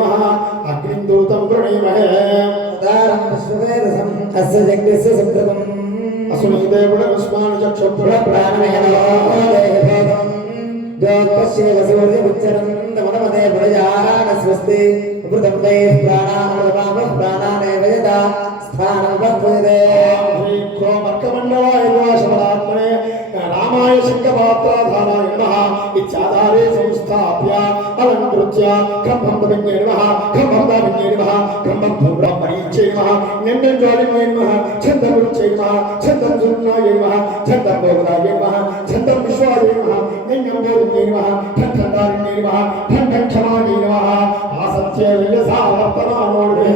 नमः अग्निं दूतं वृणीमहे उदारं विश्ववेदसं अस्य यज्ञस्य संकृतम् असुनीते पुनरुष्मान् चक्षुः प्राणमयनो देहभोगं ज्योतिष्येव सूर्यमुच्चरन्तमनमते प्रजानस्वस्ति अमृतं वैः प्राणामृतमामः प्राणानेव यदा स्थानमुपभूयते ह्रीं क्रों अर्कमण्डलाय शबलात्मने रामाय शङ्खपात्राधाराय नमः इत्याधारे संस्थाप्य अलङ्कृत्य खम्भं पदङ्गे नमः खम्भं दाविङ्गे नमः खम्भं धूम्रमणीचे नमः नन्दज्वालिन्ये नमः छन्दमुच्चे नमः छन्दं सुन्नाय नमः छन्दं भोगदाय नमः छन्दं विश्वाय नमः गङ्गम्बोधिन्ये नमः ठठ्ठण्डारिण्ये नमः ठठ्ठक्षमाय नमः आसत्य यसावर्तमानोर्वे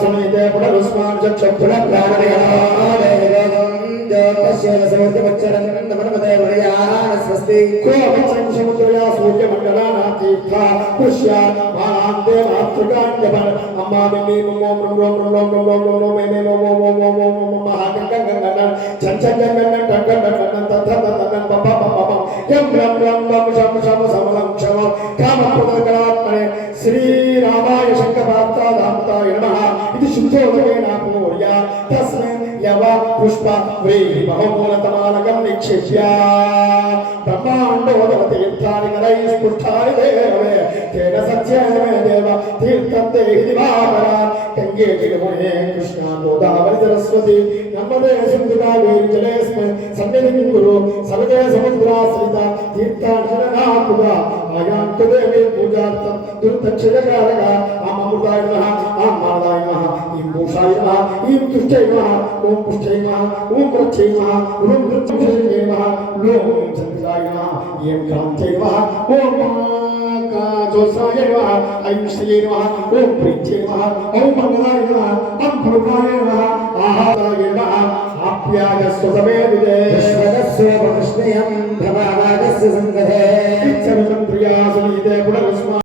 सुनीते पुनरुस्मान् चक्षुः स्वस्ति समुद्रया सूर्यमण्डलानातीर्था पुष्य बालान्ते मातृकाण्यपन अम्मा मिमी ममो ब्रह्मो ब्रह्मो ब्रह्मो ब्रह्मो मेमे ममो ममो ममो महागंगंगंगं चंचंगंगं टंगंगं तथततनं बब बब यं ब्रह्म ब्रह्म शम शम समलं क्षम कामप्रदकरात्मने श्री रामाय शङ्खपात्राधान्ताय नमः इति शुद्धोदकेन पूर्य तस्मिन् यव पुष्प व्रीहि बहुमूलतमालकं निक्षिप्य ब्रह्माण्डोदकतीर्थानि करैः स्फुष्टानि देवे तेन सत्येन मे देव तीर्थं देहि दिवाकरा गङ्गे जगमुने कृष्णा गोदावरी सरस्वती नर्मदे सिन्धु कावेरी जलेऽस्मिन् सन्निधिं कुरु सर्वे समुद्राश्रिता तीर्थार्चननाकुला आयान्तु देवी पूजार्थं दुर्दक्षिणकारक आमृताय नमः आं मादाय नमः ईं भूषाय नमः ईं तुष्टै नमः ॐ पुष्टै नमः ॐ वृक्षै नमः ॐ वृक्षै नमः ॐ चन्द्राय नमः ईं क्रान्त्यै नमः ॐ जोत्स्नाय नमः ऐं श्रियै नमः ॐ प्रीत्यै नमः ॐ मंगलाय नमः ॐ भृगाय नमः आहाराय नमः आप्याय स्वसमेदुदे विश्वदस्योपकृष्णयं भवावागस्य